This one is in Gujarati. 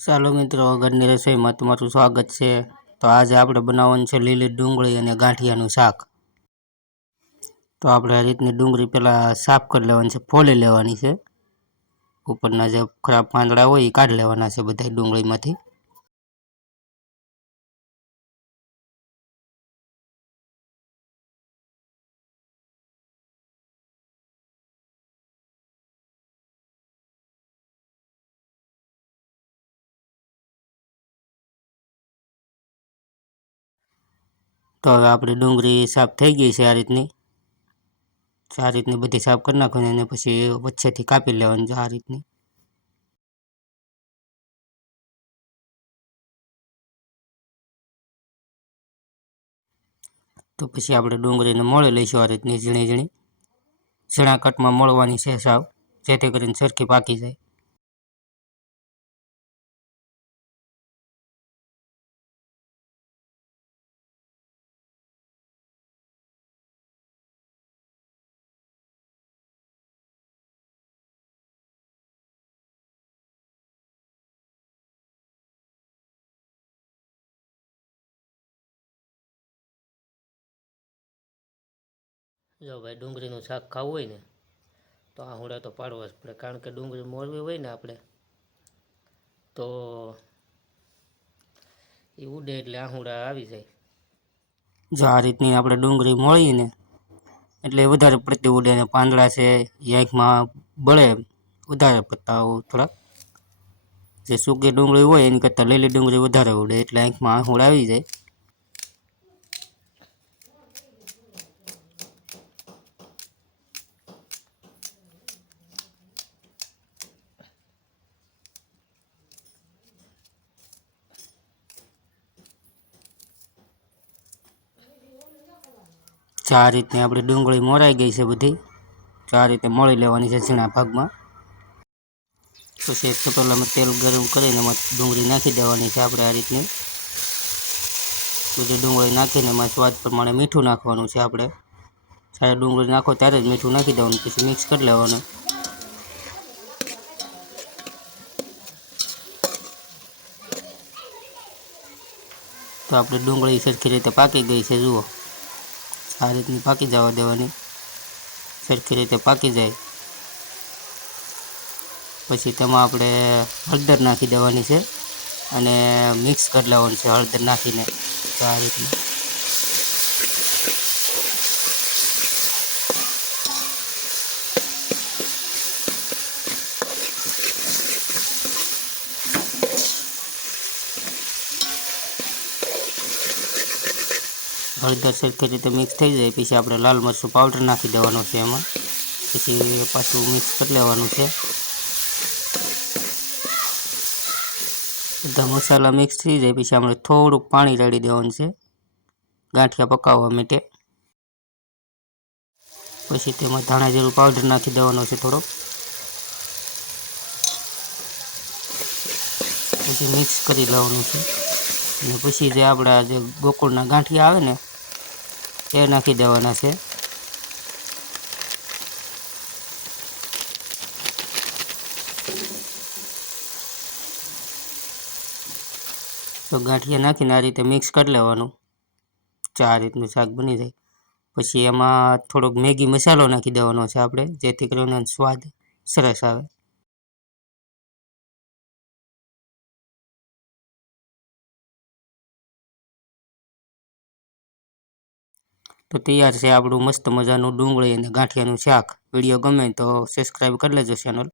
ચાલો મિત્રો, ઘરની રસોઈમાં તમારું સ્વાગત છે। તો આજે આપણે બનાવવાનું છે લીલી ડુંગળી અને ગાંઠિયાનું શાક। તો આપણે આ રીતની ડુંગળી પહેલાં સાફ કરી લેવાની છે, ફોલી લેવાની છે। ઉપરના જે ખરાબ પાંદડા હોય એ કાઢી લેવાના છે બધા ડુંગળીમાંથી। તો હવે આપણી ડુંગળી સાફ થઈ ગઈ છે આ રીતની બધી સાફ કરી નાખવાની અને પછી વચ્ચેથી કાપી લેવાની છે આ રીતની। તો પછી આપણે ડુંગળીને મોળી લઈશું આ રીતની ઝીણા કટમાં મોળવાની છે સાવ, જેથી કરીને સરખી પાકી જાય। જો ભાઈ, ડુંગળીનું શાક ખાવું હોય ને તો આહુડા તો પાડવા જ પડે, કારણ કે ડુંગળી મોળવી હોય ને આપણે તો એ ઉડે એટલે આહુડા આવી જાય। જો આ રીતની આપણે ડુંગળી મોળીએ ને એટલે વધારે પડતી ઉડે, અને પાંદડા છે એ આંખમાં બળે વધારે પડતા થોડાક। જે સૂકી ડુંગળી હોય એની કરતાં લીલી ડુંગળી વધારે ઉડે એટલે આંખમાં આહુડા આવી જાય। આ રીતની આપણી ડુંગળી મોરાઈ ગઈ છે બધી। આ રીતે મોળી લેવાની છે ઝીણા ભાગમાં। પછી એક તપેલામાં તેલ ગરમ કરીને એમાં ડુંગળી નાખી દેવાની છે આપણે આ રીતની। બધી ડુંગળી નાખીને એમાં સ્વાદ પ્રમાણે મીઠું નાખવાનું છે આપણે। જ્યારે ડુંગળી નાખો ત્યારે જ મીઠું નાખી દેવાનું, પછી મિક્સ કરી લેવાનું। તો આપણી ડુંગળી સરખી રીતે પાકી ગઈ છે, જુઓ આ રીતની પાકી જવા દેવાની। સરખી રીતે પાકી જાય પછી તેમાં આપણે હળદર નાખી દેવાની છે અને મિક્સ કરી લેવાનું છે હળદર નાખીને। તો આ રીતની હળદર સરખી રીતે મિક્સ થઈ જાય પછી આપણે લાલ મરચું પાવડર નાખી દેવાનો છે એમાં। પછી પાછું મિક્સ કરી લેવાનું છે। બધા મસાલા મિક્સ થઈ જાય પછી આપણે થોડુંક પાણી રેડી દેવાનું છે ગાંઠિયા પકાવવા માટે। પછી તેમાં ધાણા જીરું પાવડર નાખી દેવાનો છે થોડોક, પછી મિક્સ કરી લેવાનું છે। અને પછી જે આપણા જે ગોકળના ગાંઠિયા આવે ને એ નાખી દેવાના છે। તો ગાંઠિયા નાખીને આ રીતે મિક્સ કરી લેવાનું, આ રીતનું શાક બની જાય। પછી એમાં થોડોક મેગી મસાલો નાખી દેવાનો છે આપણે, જેથી કરીને સ્વાદ સરસ આવે। તો તૈયાર છે આપણું મસ્ત મજાનું ડુંગળી અને ગાંઠિયાનું શાક। વિડીયો ગમે તો સબસ્ક્રાઈબ કરી લેજો ચેનલ।